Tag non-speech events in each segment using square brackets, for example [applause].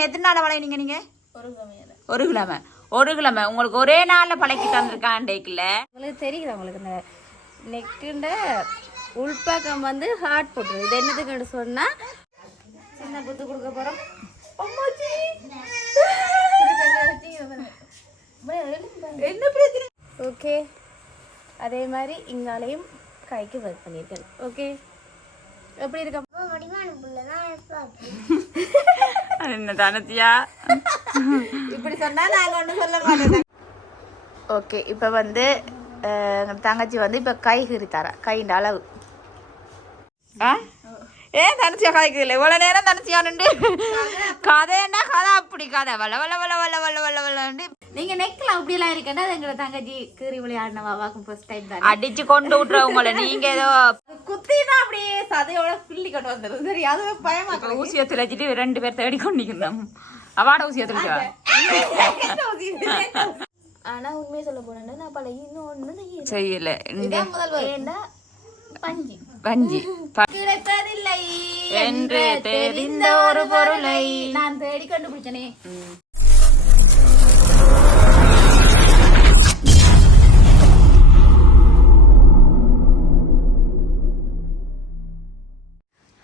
எத்தனை நாள் வளையனீங்க நீங்க? ஒரு கிழமை ஒரு கிழமை. உங்களுக்கு ஒரே நாள்ல பழக்கி தந்திருக்கான் டேக்கில் உங்களுக்கு தெரியுது உங்களுக்கு இந்த நெக்குண்ட உள்பக்கம் வந்து ஹார்ட் போட்டு இது என்னதுக்குன்னு சொன்னா சின்ன குத்து கொடுக்க. என்ன பிரச்சனை? ஓகே. அதே மாதிரி இங்காலையும் கைக்கு ஒர்க் பண்ணியிருக்கேன். ஓகே. எப்படி இருக்க? [laughs] என்ன தனத்தியா இப்படி சொன்னா நாங்க ஒன்றும் சொல்ல மாட்டோம். ஓகே இப்போ வந்து எங்க தங்கச்சி வந்து இப்போ கை கிரி தர கைண்ட அளவு. ஆ? ஏன் தனிச்சியா காய்க்குது இவ்வளோ நேரம் தனிச்சியானுண்டு கதைன்னா கதை அப்படி கதை. வள வள வள வள வள வள வளண்டு நீங்க நெக்லாம் அப்படி எல்லாம் இருக்கேன்னா அது எங்களோட தங்கச்சி கீறி விளையாடின வாவாக்கும் ஃபர்ஸ்ட் டைம் தான்? அடிச்சு கொண்டு விட்டுறவங்கள நீங்க ஏதோ குத்தினா அப்படியே சதையோட பிள்ளி கொண்டு வந்துடும் சரி அதுவே பயமா ஊசியை துளைச்சிட்டு ரெண்டு பேர் தேடி கொண்டிருந்தோம் அவாட ஊசியை துளைச்சா ஆனா உண்மையை சொல்ல போனேன்னா நான் பல இன்னொன்னு செய்யல. இந்த ஏன்னா பஞ்சு. வஞ்சி ப- கிடைப்பதில்லை என்று தெரிந்த ஒரு பொருளை நான் தேடி கண்டுபிடிச்சனே.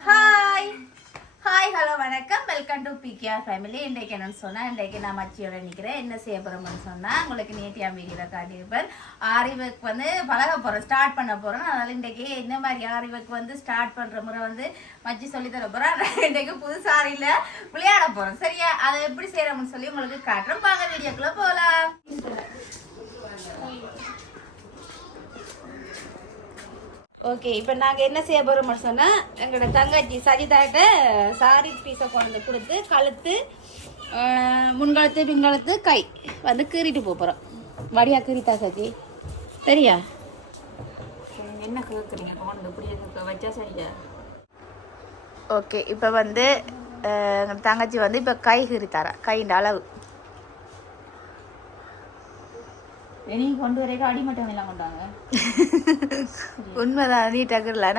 ஹாய் ஹாய் ஹலோ வணக்கம். வெல்கம் டு பிகேஆர் ஃபேமிலி இன்றைக்கு என்னன்னு சொன்னால் இன்றைக்கு நான் மச்சியோட நிற்கிறேன் என்ன செய்ய போகிறோம்னு சொன்னால் உங்களுக்கு நேட்டியா வீடியோவில் காட்டியிருப்பேன் ஆரி ஒர்க் வந்து பழக போகிறோம் ஸ்டார்ட் பண்ண போகிறோம் அதனால் இன்றைக்கி என்ன மாதிரி ஆரி ஒர்க் வந்து ஸ்டார்ட் பண்ணுற முறை வந்து மச்சி சொல்லி தர போகிறேன் இன்றைக்கு புதுசாக ஆரியில் விளையாட போகிறோம் சரியா? அதை எப்படி செய்கிறோம்னு சொல்லி உங்களுக்கு காட்டுறோம். பாங்க வீடியோக்குள்ளே போகலாம் ஓகே இப்போ நாங்கள் என்ன செய்ய போகிறோம்னு சொன்னால் எங்களோட தங்கச்சி சஜிதாட்ட சாரி பீஸை கொண்டு கொடுத்து கழுத்து ஆஹ், முன்கழுத்து பின்கழுத்து கை வந்து கீறிட்டு போக போகிறோம் வடியா கீறித்தா சஜி? சரியா? என்ன கேட்குறீங்க கொண்டு இப்படி இருக்க வச்சா சரியா? ஓகே இப்போ வந்து அஹ், எங்க தங்கச்சி வந்து இப்போ கை கிரி தர கைண்ட அளவு. நீ கொண்டு வரைக்கும் அடிமட்டம் எல்லாம் கொண்டாங்க [laughs] உண்மைதான் நீ டக்குலான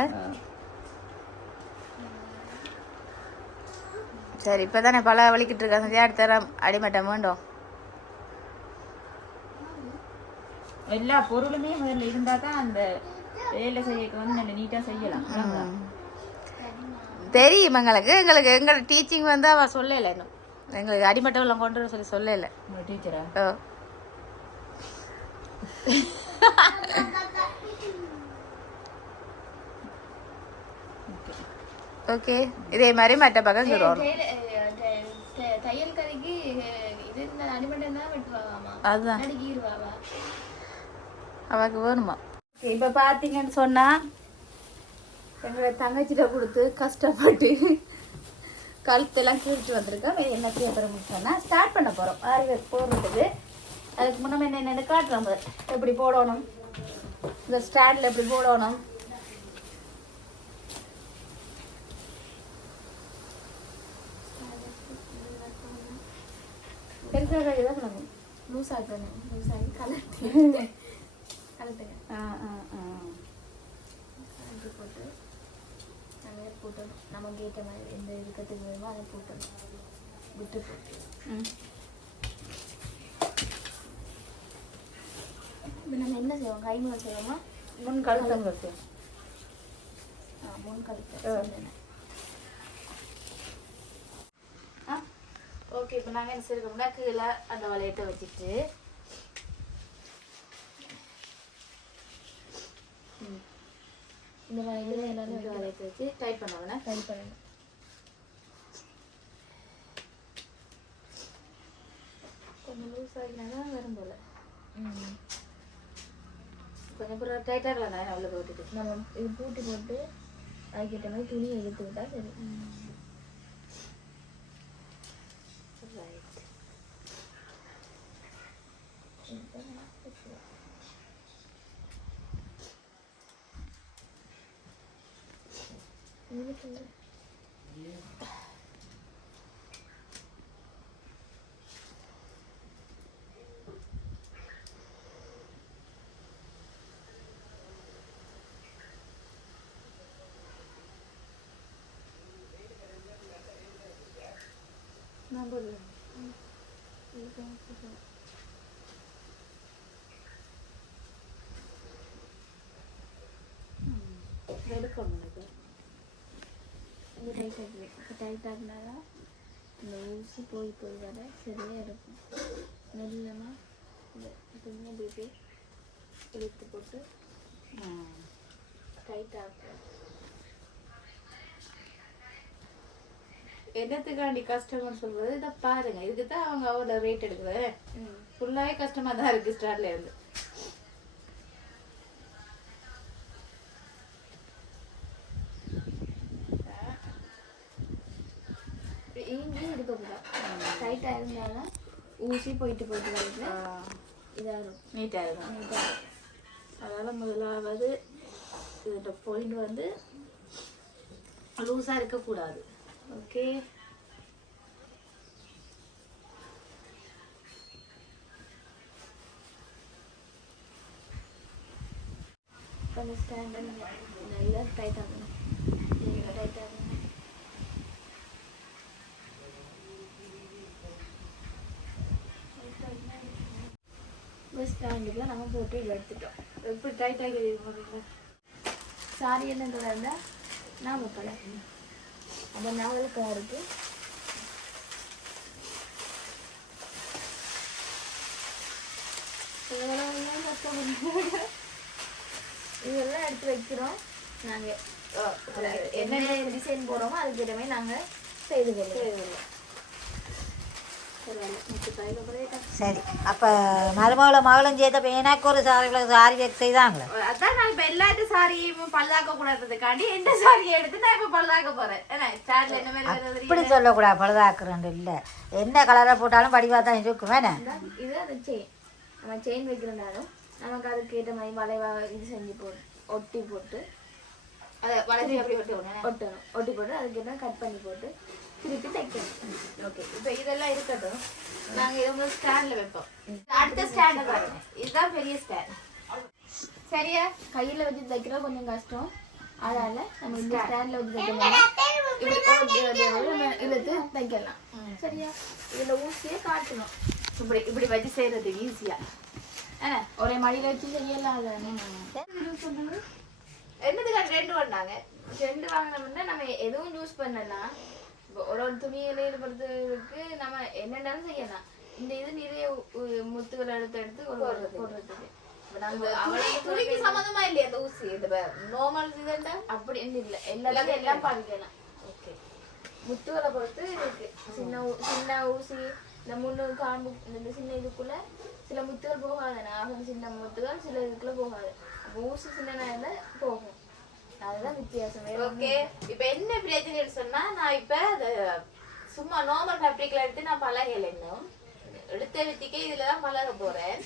சரி இப்போ தானே பல வலிக்கிட்டு இருக்கேன் சரி அடுத்த தரம் அடிமட்டம் வேண்டும். எல்லா பொருளுமே முதல்ல இருந்தால் தான் அந்த வேலை செய்யக்கு வந்து நல்ல நீட்டாக செய்யலாம். தெரியும் எங்களுக்கு. எங்களுக்கு எங்களோட டீச்சிங் வந்து அவ சொல்லலை இன்னும். எங்களுக்கு அடிமட்டம் எல்லாம் கொண்டு வர சொல்லி சொல்லலை. டீச்சரா ஓ ஓகே இதே மாதிரி மற்ற பக்கம் கிடுவோம் தையல் கடைக்கு இது இந்த அடிமட்டம் தான் வெட்டுவாமா அதுதான். அடிக்கிடுவாவா அவக்கு வேணுமா? இப்போ பார்த்தீங்கன்னு சொன்னா எங்களோட தங்கச்சிட்ட கொடுத்து கஷ்டப்பட்டு கழுத்தெல்லாம் கிழிச்சு வந்திருக்கோம் வேறு என்ன செய்ய போகிறோம்னு சொன்னால் ஸ்டார்ட் பண்ண போகிறோம் ஆரி ஒர்க் போடுறதுக்கு அதுக்கு என்ன என்னென்ன காட்டுறோம். எப்படி போடணும்? இந்த ஸ்டாண்டில் எப்படி போடணும்? போட்டு நம்ம போட்டணும். நமக்கு ஏற்ற மாதிரி எந்த இருக்கத்துக்கு வேணுமோ அதை போட்டணும். விட்டு போட்டு. இப்போ நம்ம என்ன செய்வோம்? கை மூலம் செய்வோமா? முன் கழுத்தம் வச்சு. ஆ, முன் கழுத்து ஆ. சொல்லுங்க. ஆ? ஓகே இப்போ நாங்கள் என்ன செய்யறோம்னா கீழே அந்த வளையத்தை வச்சுட்டு. ம். இந்த வளையத்தில் எல்லாரும் இந்த வளையத்தை வச்சு டைட் பண்ணோம்னா டைட் பண்ணணும். கொஞ்சம் லூஸ் ஆகினா தான் வரும் போல. கொஞ்சம் அப்புறம் டைட்டாக இருக்கலாம் நான் அவ்வளோ போட்டுட்டு நம்ம இது பூட்டி போட்டு அதுக்கேற்ற மாதிரி துணி எடுத்து விட்டா சரி ரைட் நம்ம டைட் ஆகினால இந்த ஊசி போய் போய் வர சரியாக இருக்கும் மெல்லமாக கொஞ்சம் பேபி இழுத்து போட்டு டைட் ஆகும் என்னத்துக்காண்டி கஷ்டம்னு சொல்றது இதை பாருங்க இதுக்கு தான் அவங்க அவ்வளோ ரேட் எடுக்குது ஃபுல்லாகவே கஷ்டமாக தான் இருக்கு ஸ்டார்ட்ல இருந்து இருக்கக்கூடாது டைட்டாக இருந்தாலும் ஊசி போயிட்டு போயிட்டு வருது. இதாக இருக்கும் நீட்டாக இருக்கும் நீட்டாக இருக்கும் அதனால் முதலாவது இதோட பாயிண்ட் வந்து லூஸாக இருக்கக்கூடாது. ஓகே கொஞ்சம் ஸ்டாண்டர்ட் நல்லா டைட் ஆகணும் டைட் ஆகணும் பஸ் நம்ம போட்டு இதை எடுத்துட்டோம். எப்படி டைட் ஆகி போடுறீங்க சாரி என்னது இருந்தால் நாமக்கலை அப்போ நாவலுக்கு இருக்கு. எவ்வளோலாம் கஷ்டப்படுறாங்க இதெல்லாம் எடுத்து வைக்கிறோம். நாங்கள் என்ன டிசைன் போடுறோமோ அதுக்கேற்ற மாதிரி நாங்கள் செய்து கொள்வோம் சரி அப்ப மருமகளை மகளும் சேர்த்த எனக்கு ஒரு சாரிகளை சாரி வேக் செய்தாங்களே? அதான் நான் இப்ப எல்லாத்து சாரியும் பல்லாக்க கூடாதுக்காண்டி எந்த சாரியை எடுத்து நான் இப்ப பல்லாக்க போறேன். என்ன ஸ்டாண்ட்ல என்ன மேல வருது இப்படி சொல்லக்கூடாது பழுதாக்குறேன் இல்லை. என்ன கலரை போட்டாலும் படிவாக தான் இருக்கும் வேணே? இது செயின் நம்ம செயின் வைக்கிறனாலும் நமக்கு அதுக்கு ஏற்ற மாதிரி வளைவா இது செஞ்சு போட்டு ஒட்டி போட்டு அதை வளைச்சி அப்படி விடணும் ஒட்டணும். ஒட்டி போட்டு அதுக்கேற்ற கட் பண்ணி போட்டு திருப்பி தைக்கணும். ஓகே இப்போ இதெல்லாம் இருக்கட்டும். நாங்க இதை வந்து ஸ்டாண்ட்ல வைப்போம். அடுத்த ஸ்டாண்ட் பாருங்க. இதுதான் பெரிய ஸ்டாண்ட் சரியா? கையில வச்சு தைக்கிறது கொஞ்சம் கஷ்டம். அதனால நம்ம இந்த ஸ்டாண்ட்ல வச்சு தைக்கணும் இழுத்து தைக்கலாம். சரியா? இதுல ஊசியே காட்டணும். இப்படி இப்படி வச்சு செய்யறது ஈஸியா ஒரே மடியில வச்சு செய்யலாம் அதை. என்னதுக்கு ரெண்டு பண்ணாங்க ரெண்டு வாங்கினோம்னா நம்ம எதுவும் யூஸ் பண்ணலாம். ஒரு ஒரு துணியில பொறுத்தவரைக்கு நம்ம என்னென்னாலும் செய்யலாம். இந்த இது நிறைய முத்துகள் எடுத்து எடுத்து ஒரு போடுறதுக்கு. துணி- துணிக்கு சம்மந்தமா இல்லையா அந்த ஊசி? இந்த நார்மல் இதுண்டா அப்படி இல்லை எல்லாத்தையும் எல்லாம் ஓகே முத்துகளை பொறுத்து இருக்கு. சின்ன சின்ன ஊசி இந்த முன்னு காம்பு இந்த சின்ன இதுக்குள்ள சில முத்துகள் போகாது. நாகம் சின்ன முத்துகள் சில இதுக்குள்ள போகாது. அப்ப ஊசி சின்னனா இருந்தா போகும். அதுதான் வித்தியாசம் வேற ஓகே இப்போ என்ன பிரச்சனைன்னு சொன்னா நான் இப்ப அது சும்மா நார்மல் ஃபேப்ரிக்ல எடுத்து நான் பழகல இன்னும் எடுத்த வித்திக்கே இதுல தான் பழக போறேன்.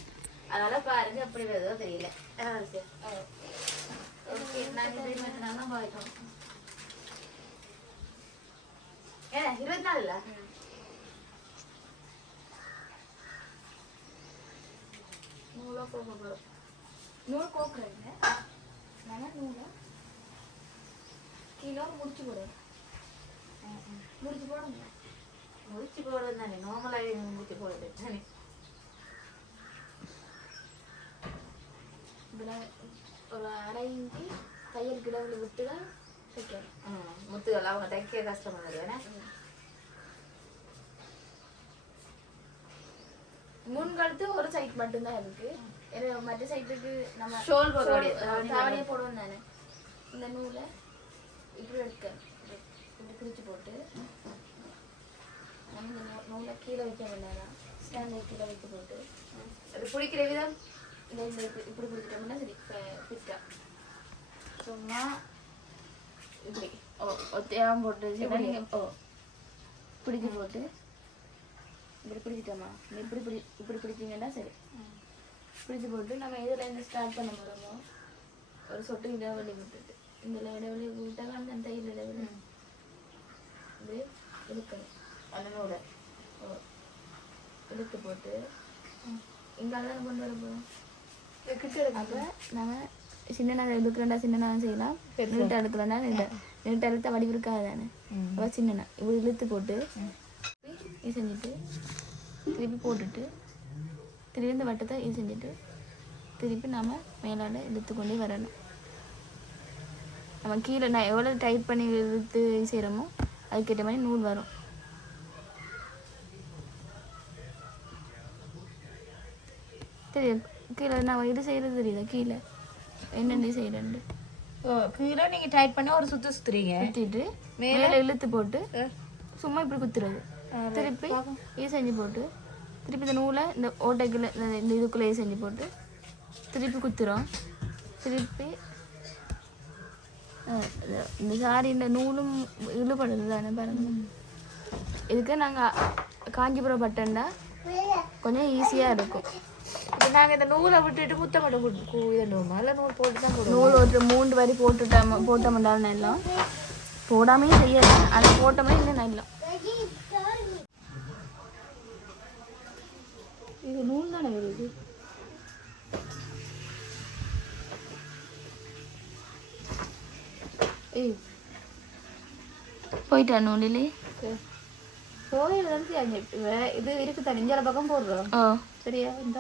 அதனால பாருங்க எப்படி வருதோ தெரியல. ஓகே நான் இதே மாதிரி நான் தான் பாய்க்கணும் ஏ இருபத்தி நாலுல? நூலா போறோம் நூல் கோக்குறீங்க. நூலா? கீழே முடிச்சு போடுறேன் முடிச்சு போடுங்க முடிச்சு போடுறது தானே நார்மலாக முடிச்சு போடுறது தானே ஒரு அரை இன்ச்சு தையல் கிடவுல விட்டு தான் தைக்கணும் முத்துகள் அவங்க தைக்க கஷ்டமா தெரியும் முன்கழுத்து ஒரு சைட் மட்டும்தான் இருக்கு மற்ற சைட்டுக்கு நம்ம ஷோல் போடுவோம். தாவணியை போடுவோம் தானே இந்த நூலை இப்படி எடுக்க இப்படி போட்டு நம்ம கீழே வைக்க வேண்டாம். ஸ்டாண்டை கீழே வைக்க போட்டு. அது பிடிக்கிற விதம்? இந்த இந்த இப்படி பிடிச்சிட்டோம்னா சரி ஃபிட்டா சும்மா இப்படி. ஓ ஒத்தையாம போட்டு ஓ. பிடிச்சு போட்டு. இப்படி பிடிச்சிட்டோமா? இப்படி பிடி இப்படி பிடிச்சிங்கன்னா சரி. பிடிச்சு போட்டு நம்ம எதில் இருந்து ஸ்டார்ட் பண்ண போகிறோமோ ஒரு சொட்டு இடைவெளி விட்டுட்டு இந்த இடைவெளி விட்டால் அந்த தையல் இடைவெளி இப்படி இழுக்கணும். ஓ. இழுத்து போட்டு. இங்கால கொண்டு வர போகிறோம் அப்போ சின்ன சின்ன செய்யலாம். நீட்டாக எடுக்கிறண்டா நீட்டாக நீட்டாக எடுத்தா வடிவு இருக்காது தானே. அப்போ சின்ன இப்படி இழுத்து போட்டு இது செஞ்சுட்டு திருப்பி போட்டுட்டு திருப்பி இந்த வட்டத்தை இது செஞ்சுட்டு திருப்பி நாம் மேலால் இழுத்து கொண்டே வரணும். நம்ம கீழே நான் எவ்வளோ டைட் பண்ணி இழுத்து செய்கிறோமோ அதுக்கேற்ற மாதிரி நூல் வரும். தெரியும் கீழே நான் இது செய்கிறது தெரியுதா கீழே. என்னென்ன செய்கிறேன் கீழே நீங்க டைட் பண்ணி ஒரு சுத்து சுத்துறீங்க. குத்திட்டு மேலே? இழுத்து போட்டு சும்மா இப்படி குத்துறது. திருப்பி இது செஞ்சு போட்டு திருப்பி இந்த நூலை இந்த ஓட்டைக்குள்ள இந்த- இதுக்குள்ளே இது செஞ்சு போட்டு திருப்பி குத்துறோம். திருப்பி இந்த சாரி இந்த நூலும் இழுபடுது தானே பாருங்க. இதுக்கு நாங்கள் காஞ்சிபுரம் பட்டன்டா கொஞ்சம் ஈஸியாக இருக்கும். இப்போ நாங்க இந்த நூலை விட்டுட்டு குத்த மட்டும் இதண்டுவோமா இல்லை நூல் போட்டு தான் போடுவோம். நூல் ஒரு மூன்று வரி போட்டுட்டோம் போட்டோம்னா எல்லாம் போடாமையும் செய்யலாம் ஆனால் போட்டோம்னா இன்னும் நல்லா இது நூல் தானே வருது போயிட்டா நூலிலே? கோயில் வந்து இது இருக்கு தனி இந்த பக்கம் போடுறோம். சரியா? இந்த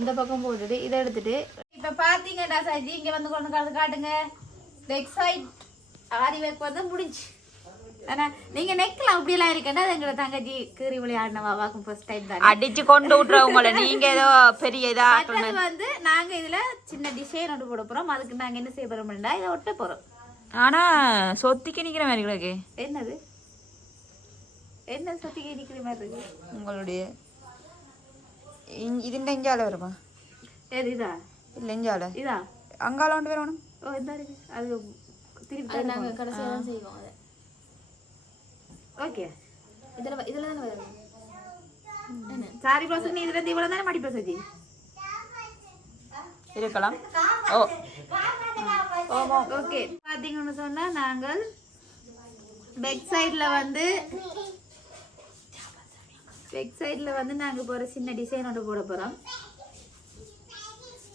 இந்த பக்கம் போட்டுட்டு இதை எடுத்துட்டு. இப்ப பாத்தீங்கன்னா சாஜி இங்க வந்து கொண்டு காட்டு காட்டுங்க. லெக் சைட் ஆரி ஒர்க் வந்து முடிஞ்சு. ஆனா நீங்க நெக்லாம் அப்படி எல்லாம் இருக்கேன்னா அது எங்களோட தங்கச்சி கீறி விளையாடின வாவாக்கும் ஃபர்ஸ்ட் டைம் தான். அடிச்சு கொண்டு விட்றவங்கள நீங்க ஏதோ பெரிய இதா அடுத்தது வந்து நாங்க இதுல சின்ன டிசைன் ஒன்று போட போறோம். அதுக்கு நாங்க என்ன செய்ய போறோம்னா இதை ஒட்ட போறோம். ஆனா சொத்திக்கு நிக்கிற மாதிரி கிடக்கு என்னது? என்ன சத்திக்கு இடிக்கிற மாதிரி இருக்கு? உங்களுடைய. இதுண்ட இஞ்சால வருமா? ஏது இதா? இல்ல இஞ்சால. இதா? அங்கால கொண்டு வரணும் ஓ இந்த இருக்கு. அது திருப்பி நாங்க கடைசியாக தான் செய்வோம் அதை. ஓகே. இதில் இதில் தானே வரணும் சாரி ப்ளவுஸ் நீ இதுல இருந்து இவ்வளோ தானே மடி ப்ளவுஸ் இருக்கலாம். ஓ. ஓகே. பார்த்தீங்கன்னு சொன்னால் நாங்கள் பெக் சைடில் வந்து பெக் சைடில் வந்து நாங்கள் இப்போ ஒரு சின்ன டிசைன் ஒன்று போட போகிறோம்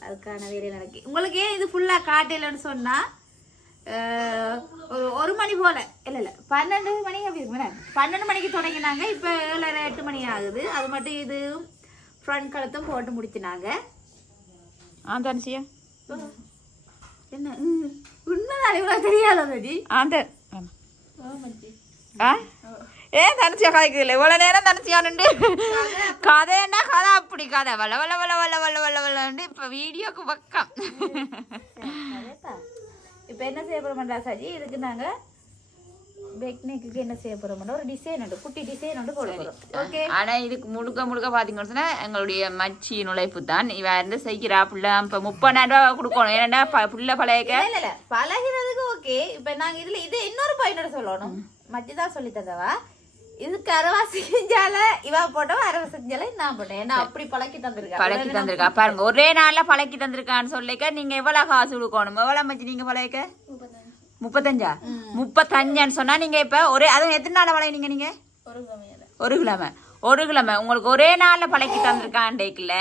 அதுக்கான வேலை நடக்கு உங்களுக்கு ஏன் இது ஃபுல்லாக காட்டலன்னு சொன்னால் ஒரு ஒரு மணி போல். இல்லை இல்லை. பன்னெண்டு மணி அப்படி பன்னெண்டு மணிக்கு தொடங்கினாங்க. இப்போ ஏழரை எட்டு மணி ஆகுது. அது மட்டும் இது ஃப்ரண்ட் கழுத்தும் போட்டு முடிச்சினாங்க. ஆ தனுசியா என்ன? உண்மைதான்? இவ்வளோ தெரியாதா ஜி ஆந்த ஆ? ஏன் தனுசியா காய்க்குது இவ்வளோ நேரம் தனுசியானுண்டு கதைன்னா கதை அப்படி. கதை. வள வள வள வள வள வள வளன்னு இப்போ வீடியோக்கு பக்கம். இப்போ என்ன செய்ய போகிறோம்டா சாஜி இதுக்கு நாங்கள் என்ன செய்ய போகிறோம்னா ஒரு டிசைன் உண்டு. குட்டி டிசைன் உண்டு போட போகிறோம் ஓகே ஆனா இதுக்கு முழுக்க முழுக்க பாத்தீங்கன்னு சொன்னா எங்களுடைய மச்சி நுழைப்பு தான். இவ இருந்து செய்கிறா. புள்ள இப்ப முப்பதாயிரம் ரூபாய் கொடுக்கணும். ஏன்னா புள்ள பழையக்க. இல்ல இல்ல பழகிறதுக்கு ஓகே இப்போ நாங்க இதுல இது இன்னொரு பாயிண்டோட சொல்லணும். மச்சி தான் சொல்லி தந்தவா? இதுக்கு அரவா செஞ்சால இவ போட்டவ அரவா செஞ்சால நான் போட்டேன். ஏன்னா அப்படி பழக்கி தந்திருக்கா. பழக்கி தந்திருக்கா. பாருங்க ஒரே நாள்ல பழக்கி தந்திருக்கான்னு சொல்லிக்க நீங்க எவ்வளவு காசு கொடுக்கணும்? எவ்வளவு மச்சி நீங்க பழக முப்பத்தஞ்சா? முப்பத்தஞ்சான்னு சொன்னா நீங்க இப்ப ஒரே அதுவும் எத்தனை நாள் பழகினீங்க நீங்க ஒரு கிழமை ஒரு கிழமை. உங்களுக்கு ஒரே நாள்ல பழக்கி தந்திருக்காண்டேக்குல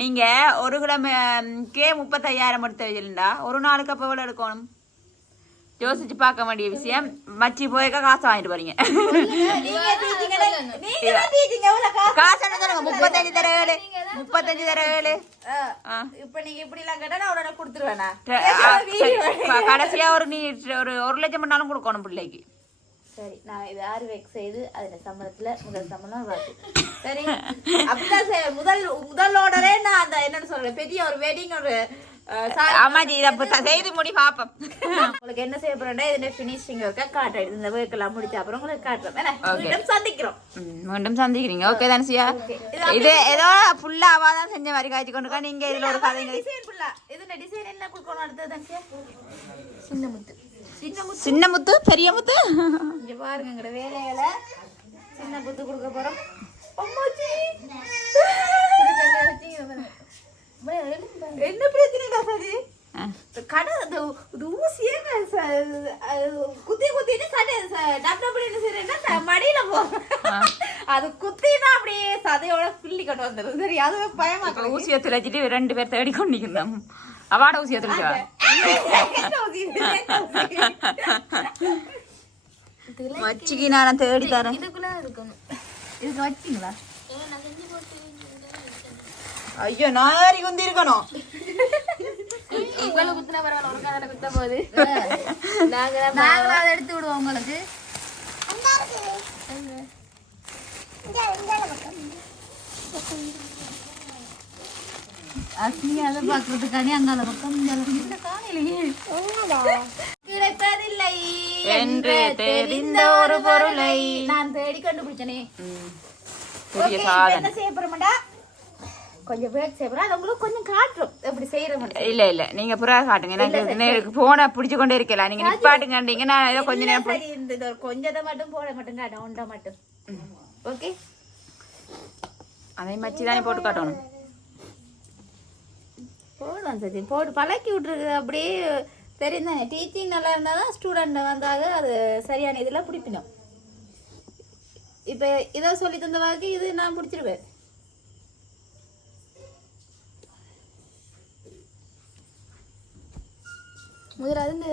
நீங்க ஒரு கிழமைக்கே முப்பத்தையாயிரம் எடுத்து வச்சிருந்தா ஒரு நாளுக்கு அப்ப எவ்வளவு எடுக்கணும்? யோசிச்சு பார்க்க வேண்டிய விஷயம் மச்சி போய்க்க காசு வாங்கிட்டு போறீங்க. காசு என்ன முப்பத்தஞ்சு தர வேலை. முப்பத்தஞ்சு தர வேலை இப்ப நீங்க இப்படி எல்லாம் கேட்டா நான் உடனே கொடுத்துருவேனா? கடைசியா ஒரு நீ ஒரு ஒரு லட்சம் பண்ணாலும் கொடுக்கணும் பிள்ளைக்கு. சரி நான் இது ஆறு வெக் செய்து அதுல சம்பளத்துல முதல் சம்பளம் வாக்கு சரி அப்படிதான் முதல் முதல் ஆர்டரே நான் அந்த என்னன்னு சொல்றேன். பெரிய ஒரு வெட்டிங் ஒரு ஆமாஜி இதை செய்து முடி பாப்போம். உங்களுக்கு என்ன செய்ய போறேன்னா இதுல பினிஷிங் ஒர்க்க காட்டுறேன் இந்த ஒர்க் எல்லாம் முடிச்ச அப்புறம் உங்களுக்கு காட்டுறோம் மீண்டும் சந்திக்கிறோம். மீண்டும் சந்திக்கிறீங்க. ஓகே தானசியா இது ஏதோ ஃபுல்லா அவா தான் செஞ்ச மாதிரி காய்ச்சி கொண்டு நீங்க இதுல ஒரு கதைங்க. டிசைன் ஃபுல்லா இது டிசைன் என்ன கொடுக்கணும் அடுத்தது? சின்ன முத்து. சின்ன முத்து? சின்ன முத்து? பெரிய முத்து? இங்க பாருங்க எங்கட வேலையில சின்ன முத்து கொடுக்க போறோம். அம்மாச்சி என்ன பிரச்சனைடா சரி. கடை அந்த இது ஊசியே குத்தி குத்திட்டு சட்டை டப் டப் என்ன செய்யறேன்னா மடியில போ. அது குத்தினா அப்படியே சதையோட பிள்ளி கொண்டு வந்துடும் சரி அதுவே பயமா ஊசியை துளைச்சிட்டு ரெண்டு பேர் தேடி கொண்டு நிற்கிறோம் அவாட ஊசியை ஊசி? மச்சிக்கு நான் தேடி தரேன். இதுக்குள்ள இருக்கணும். இதுக்கு வச்சிங்களா? ஐயோ நான் யாரி குந்தி இருக்கணும் உங்களை குத்துனா பரவாயில்ல ஒரு கதை குத்த போகுது. நாங்க நாங்களும் அதை எடுத்து விடுவோம் உங்களுக்கு. அஸ்மி அதை பார்க்கறதுக்காண்டி அங்கால பக்கம் இந்த காணையிலேயே. கிடைப்பதில்லை என்று தெரிந்த ஒரு பொருளை நான் தேடி கண்டுபிடிச்சனே புதிய சாதனை. என்ன செய்ய போறோம்டா கொஞ்சம் பேக் செய்ய போறோம் அது உங்களுக்கு கொஞ்சம் காட்டுறோம் எப்படி செய்யறோம் இல்ல இல்ல. நீங்க புறா காட்டுங்க. எனக்கு போனை பிடிச்சு கொண்டே இருக்கல நீங்க நிப்பாட்டுங்கன்றீங்க. நான் ஏதோ கொஞ்ச நேரம் இந்த கொஞ்சத்தை மட்டும் போட மட்டும் காட்டும் உண்டா மட்டும். ஓகே. அதை மச்சி தானே போட்டு காட்டணும். போடலாம் சரி. போட்டு பழக்கி விட்டுருக்கு. அப்படியே தெரியும் தானே. டீச்சிங் நல்லா இருந்தால் தான் ஸ்டூடெண்ட் வந்தாக அது சரியான இதில் பிடிப்பினோம். இப்போ இதை சொல்லி தந்த வகைக்கு இது நான் பிடிச்சிருவேன் முதல்ல அது இந்த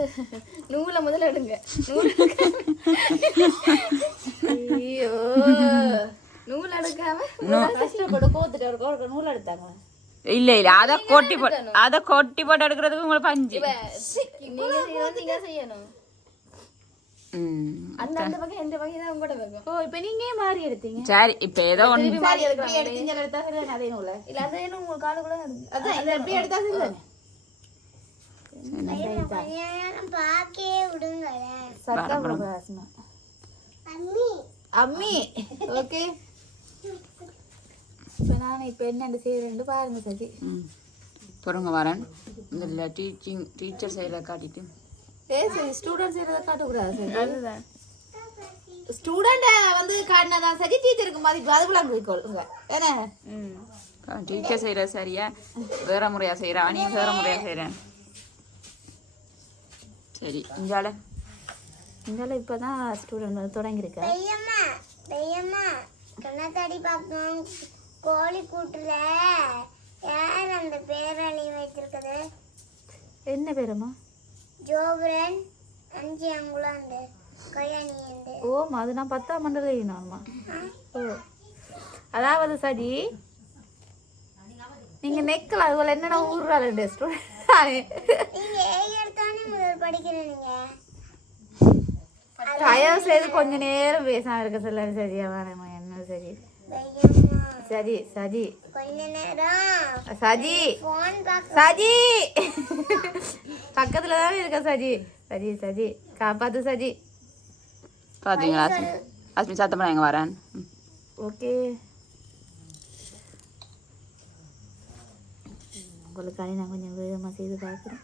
நூலை முதல்ல எடுங்க. நூல் ஐயோ. நூல் எடுக்காம கஷ்டப்பட்டு கோத்துட்டு ஒரு கோர்க்க நூல் எடுத்தாங்க இல்ல இல்ல அத கொட்டி போட்டு அத கொட்டி போட்டு எடுக்கிறதுக்கு உங்களுக்கு பஞ்சு. நீங்க செய்யணும். அந்த அந்த பக்கம் எந்த பக்கம் தான் உங்களோட பக்கம் ஓ இப்போ நீங்க மாறி எடுத்தீங்க? சரி இப்ப ஏதோ ஒண்ணு சரி, இப்படி எடுத்து இங்க எடுத்தா அதே நூலை? இல்ல அது உங்க காலுக்குள்ள அதான் எப்படி எடுத்தா சரிதானே. அம்மி. ஓகே. இப்போ நான் இப்போ என்னென்ன செய்யறேன்னு பாருங்க ம். பொறுங்க வரேன். இந்த டீச்சிங் டீச்சர் சைடில் காட்டிட்டு. ஏ சரி ஸ்டூடெண்ட் செய்யறத காட்டக்கூடாது சரி அதுதான். வந்து காட்டினதான் சரி டீச்சருக்கு மதிப்பு. அது கொள்ளுங்க ஏன்னா டீச்சர் செய்கிற சரியா? வேற முறையா செய்கிறா நீ வேற முறையா செய்கிறேன் சரி இஞ்சால இந்தால இப்பதான் ஸ்டூடெண்ட் வந்து தொடங்கியிருக்கேன் பெரியம்மா பெரியம்மா கண்ணாத்தாடி பார்க்கணும். கோழி கூட்டுல யார் அந்த பேரணி வைத்திருக்குது என்ன பேருமா ஜோபரன் அஞ்சு அங்குலாண்டு கையாணியண்டு ஓமா அது நான் பத்தாம் மண்டலினாமா ஓ. அதாவது சரி நீங்க நெக்கல அதுல என்னென்ன ஊர்றாள் ஸ்டூடெண்ட் தயவு செய்து கொஞ்ச நேரம் பேசாம இருக்க சொல்ல சரியா வேணாமா என்ன சரி? சரி சரி கொஞ்ச நேரம். சஜி சஜி பக்கத்துல தானே இருக்க சஜி சஜி சஜி காப்பாத்து சஜி பார்த்தீங்களா அஸ்மி சத்தம் பண்ண எங்கே வரேன். ஓகே. உங்களுக்காண்டி நான் கொஞ்சம் வேகமாக செய்து பார்க்குறேன்.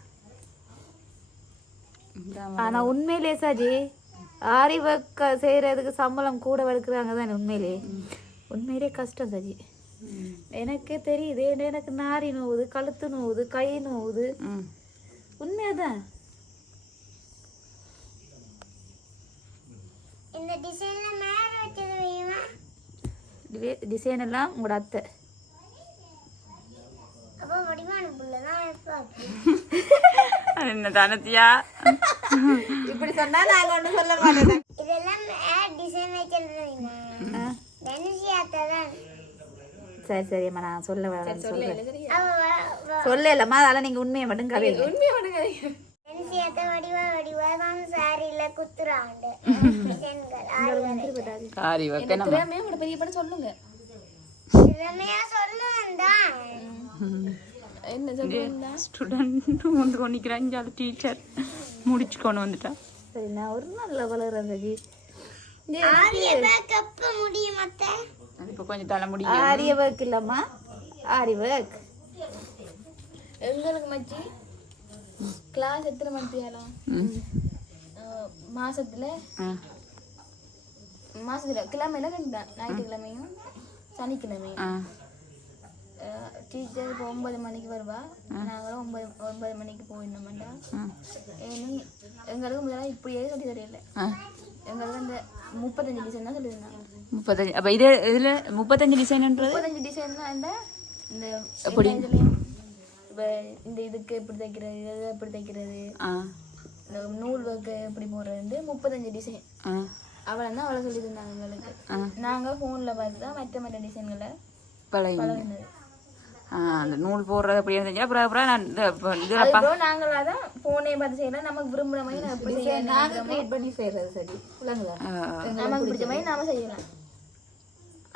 ஆனா உண்மையிலே சஜி ஆரி ஒர்க் செய்யறதுக்கு சம்பளம் கூட எடுக்கிறாங்க தானே உண்மையிலே. உண்மையிலே கஷ்டம் சஜி. எனக்கே தெரியுது எனக்கு நாரி நோவுது கழுத்து நோவுது கை நோவுது. உண்மையாதான். இந்த டிசைன்ல மேல வச்சது வேணுமா? டிசைன் எல்லாம் உங்களோட அத்தை. அப்போ வடிவான புள்ள தான் [laughs] என்ன தனத்தியா? இப்படி சொன்னா நாங்க சொல்ல மாட்டோம் இதெல்லாம் டிசைன் வைக்கிறது வேணுமா தனுஷியாத்த தான். சரி சரிம்மா நான் சொல்ல வரேன் சொல்றேன். சொல்ல இல்லம்மா அதெல்லாம் நீங்க உண்மையை மட்டும் கதைங்க உண்மையா பெரிய படம் சொல்லுங்க திறமையா சொல்லுவேன் தான் என்ன சொல்லுங்க ஸ்டூடெண்ட் வந்து? கொண்டிக்கிறான் இஞ்சால டீச்சர் முடிச்சு கொண்டு வந்துட்டா சரி நான் ஒரு முடியும் அத்தை. அது இப்போ கொஞ்சம் தலை முடியும் ஆரிய ஒர்க் இல்லம்மா. ஆரி ஒர்க் எங்களுக்கு மச்சி கிளாஸ் எத்தனை மணிக்கு ஏலாம் ம். மாசத்துல? மாசத்துல கிழமையில ரெண்டு தான் ஞாயிற்றுக்கிழமையும் சனிக்கிழமையும். டீச்சர் இப்போ ஒன்பது மணிக்கு வருவா நாங்களும் ஒன்பது ஒன்பது மணிக்கு போயிடணுமாண்டா ஆ ஏனி எங்களுக்கு முதல்ல இப்படியே சொல்லி தெரியல எங்களுக்கு அந்த முப்பத்தஞ்சு டிசைன் தான் சொல்லியிருந்தாங்க முப்பத்தஞ்சு அப்போ இது இதில் முப்பத்தஞ்சு டிசைன்ன்றது முப்பத்தஞ்சு டிசைன் தான் இந்த எப்படி? இப்போ இந்த இதுக்கு எப்படி தைக்கிறது இது எப்படி தைக்கிறது இந்த நூல் ஒர்க்கு எப்படி போடுறது முப்பத்தஞ்சு டிசைன் அவளை தான் அவளை சொல்லி தந்தாங்க எங்களுக்கு நாங்கள் ஃபோனில் பார்த்து தான் மற்ற மற்ற டிசைன்களை பழகினது அந்த நூல் போடுறது அப்படி இருந்துச்சுன்னா அப்புறம் அப்புறம் நான் இந்த இப்போ இதில் அதுக்கப்புறம் நாங்களாக தான் ஃபோனே பார்த்து செய்யலாம் நமக்கு விரும்புகிற மாதிரி நான் எப்படி செய்யணும் நாங்கள் கிரியேட் பண்ணி செய்கிறது சரி. விளங்குதா நமக்கு பிடிச்ச மாதிரி நாம செய்யலாம்.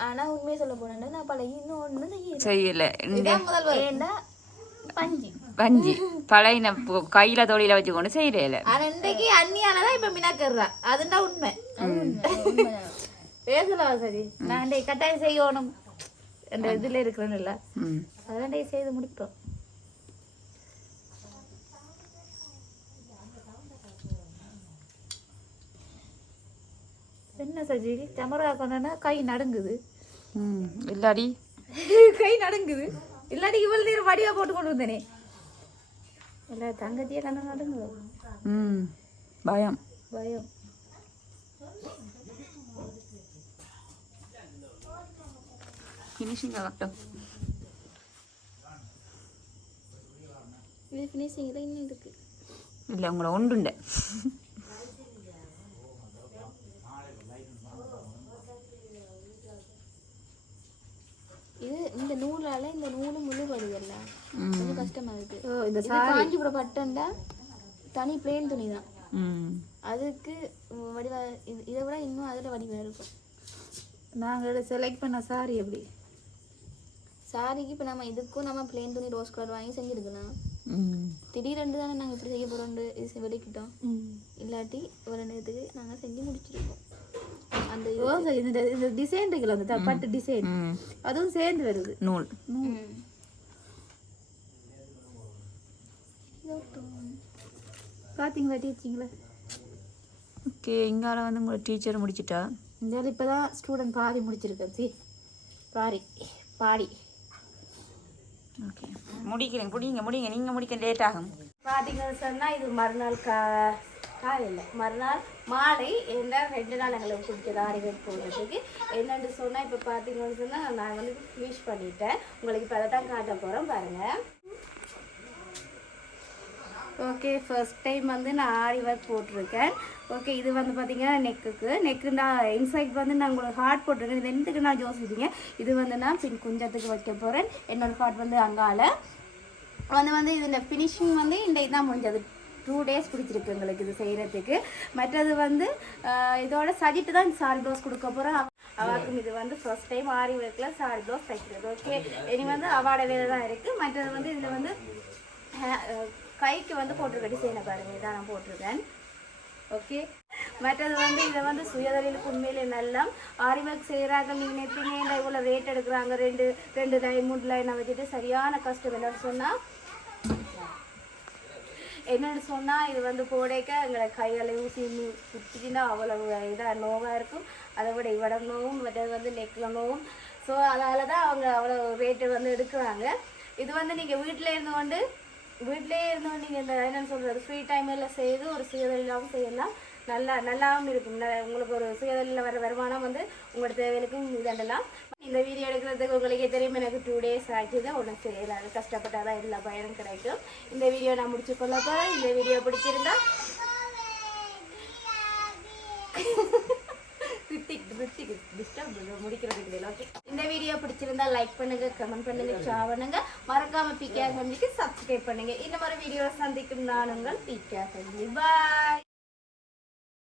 ஆனால் உண்மையை சொல்ல போனேன்னா நான் பழகி இன்னும் ஒன்றும் செய்யல. செய்யல ஏண்டா பஞ்சு. பஞ்சி. பழைய கையில தொழில வச்சுக்கொண்டு செய்யல ஆனா இன்றைக்கு அண்ணியாலதான் இப்ப மினாக்கர்றா அதுண்டா உண்மை. பேசலாம் சரி? நான் கட்டாயம் செய்யணும். என்ற இதுல இருக்கிறேன்னு இன்றைக்கு செய்து முடிப்போம். என்ன சஜி? கேமரா கொண்டா கை நடுங்குது. ம் இல்லாடி. [laughs] கை நடுங்குது. இல்லாட்டி இவ்வளவு நேரம் வடிவா போட்டு கொண்டு வந்தேனே. இல்ல தங்கச்சியே கண்ணு நடுங்குது. ம் பயம். பயம். ஃபினிஷிங் ஆகட்டும். இது ஃபினிஷிங்கில் இன்னும் இருக்கு. இல்லை உங்களை ஒன்றுண்ட. இது இந்த நூலால இந்த நூலு முழுபடுதல்ல கொஞ்சம் கஷ்டமா இருக்கு. ஓ இந்த காஞ்சிபுரம் பட்டன்டா தனி பிளேன் துணி தான். ம். அதுக்கு வடிவா இது இதை விட இன்னும் அதில் வடிவம் இருக்கும். நாங்க செலக்ட் பண்ண சாரி எப்படி? சாரிக்கு இப்போ நம்ம இதுக்கும் நம்ம பிளேன் துணி ரோஸ் கலர் வாங்கி செஞ்சுருக்கலாம். திடீரெண்டு தானே நாங்கள் இப்படி செய்ய போகிறோம் இது வெளிக்கிட்டோம் இல்லாட்டி ஒரு நேரத்துக்கு நாங்கள் செஞ்சு முடிச்சிருக்கோம் அந்த இந்த இந்த டிசைன் இருக்குல்ல அந்த த- பட்டு டிசைன் அதுவும் சேர்ந்து வருது. நூல். ம். பாத்தீங்களா டீச்சிங்களா? ஓகே இங்கால வந்து உங்களை டீச்சர் முடிச்சிட்டா? இந்த இப்பதான் ஸ்டூடெண்ட் பாதி முடிச்சிருக்கேன் சி பாரி பாடி ஓகே முடிக்கிறேன் முடிங்க முடிங்க நீங்கள் முடிக்க லேட் ஆகும். பார்த்தீங்கன்னு சொன்னால் இது மறுநாள் கா காலையில். மறுநாள் மாலை என்ன ரெண்டு நாள் எங்களுக்கு பிடிச்சது ஆரிவேட் போடுறதுக்கு. என்னென்னு சொன்னால் இப்போ பார்த்தீங்கன்னு சொன்னால் நான் வந்து ஃபினிஷ் பண்ணிட்டேன். உங்களுக்கு இப்போ அதை தான் காட்ட போகிறோம் பாருங்கள் ஓகே ஃபர்ஸ்ட் டைம் வந்து நான் ஆரி ஒர்க் போட்டிருக்கேன். ஓகே இது வந்து பார்த்தீங்கன்னா நெக்குக்கு நெக்கு நான் இன்சைட் வந்து நான் உங்களுக்கு ஹார்ட் போட்டிருக்கேன். இது எந்தக்கு நான் யோசிப்பீங்க? இது வந்து நான் பின் குஞ்சத்துக்கு வைக்க போகிறேன் என்னோட ஹார்ட் வந்து அங்கால. வந்து வந்து இதில் ஃபினிஷிங் வந்து இன்றைக்கு தான் முடிஞ்சது. டூ டேஸ் பிடிச்சிருக்கு எங்களுக்கு இது செய்கிறதுக்கு மற்றது வந்து இதோட சஜிட்டு தான் சாரி ப்ளவுஸ் கொடுக்க போகிறோம் அவாக்கும் இது வந்து ஃபர்ஸ்ட் டைம் ஆரி ஒர்க்கில் சாரி ப்ளவுஸ் தைக்கிறது ஓகே இனி வந்து அவாட வேலை தான் இருக்குது மற்றது வந்து இதில் வந்து கைக்கு வந்து போட்டிருக்க டிசைனை பாருங்கள் இதான் நான் போட்டிருக்கேன். ஓகே மற்றது வந்து இதை வந்து சுயதொழிலுக்கு உண்மையிலே நல்லா ஆரி ஒர்க் செய்கிறாங்க நீங்கள் நெத்திங்க இந்த இவ்வளோ ரேட் எடுக்கிறாங்க ரெண்டு ரெண்டு லைன் மூணு லைனை வச்சுட்டு சரியான கஷ்டம் என்னன்னு சொன்னால் என்னென்னு சொன்னால் இது வந்து போடைக்க எங்களை கையால் ஊசி நூ- குத்திச்சுன்னா அவ்வளவு இதாக நோவாக இருக்கும். அதை விட இவட நோவும் மற்றது வந்து நெக்கில் நோவும். ஸோ அதால் தான் அவங்க அவ்வளோ ரேட்டு வந்து எடுக்கிறாங்க. இது வந்து நீங்கள் வீட்டில் இருந்து கொண்டு வீட்டிலேயே இருந்தோம். நீங்கள் இந்த என்னென்னு சொல்கிறது ஃப்ரீ டைமில் செய்து ஒரு சுயதொழிலாகவும் செய்யலாம். நல்லா நல்லாவும் இருக்கும். உங்களுக்கு ஒரு சுயதொழிலில் வர வருமானம் வந்து உங்களோட தேவைகளுக்கும் இதண்டலாம் இந்த வீடியோ எடுக்கிறதுக்கு உங்களுக்கே தெரியும் எனக்கு டூ டேஸ் ஆச்சுது ஒன்றும் கஷ்டப்பட்டால் தான் எல்லா பயனும் கிடைக்கும். இந்த வீடியோ நான் முடிச்சு கொள்ள போகிறேன் இந்த வீடியோ பிடிச்சிருந்தா ரித்திக் ரித்திக் டிஸ்டர்ப் முடிக்கிறதுக்கு ஓகே இந்த வீடியோ பிடிச்சிருந்தா லைக் பண்ணுங்க கமெண்ட் பண்ணுங்க ஷேர் பண்ணுங்க. மறக்காம பிகே ஃபேமிலிக்கு சப்ஸ்கிரைப் பண்ணுங்க. இந்த மாதிரி வீடியோ சந்திக்கும் நான் உங்கள் பிகே ஃபேமிலி பாய்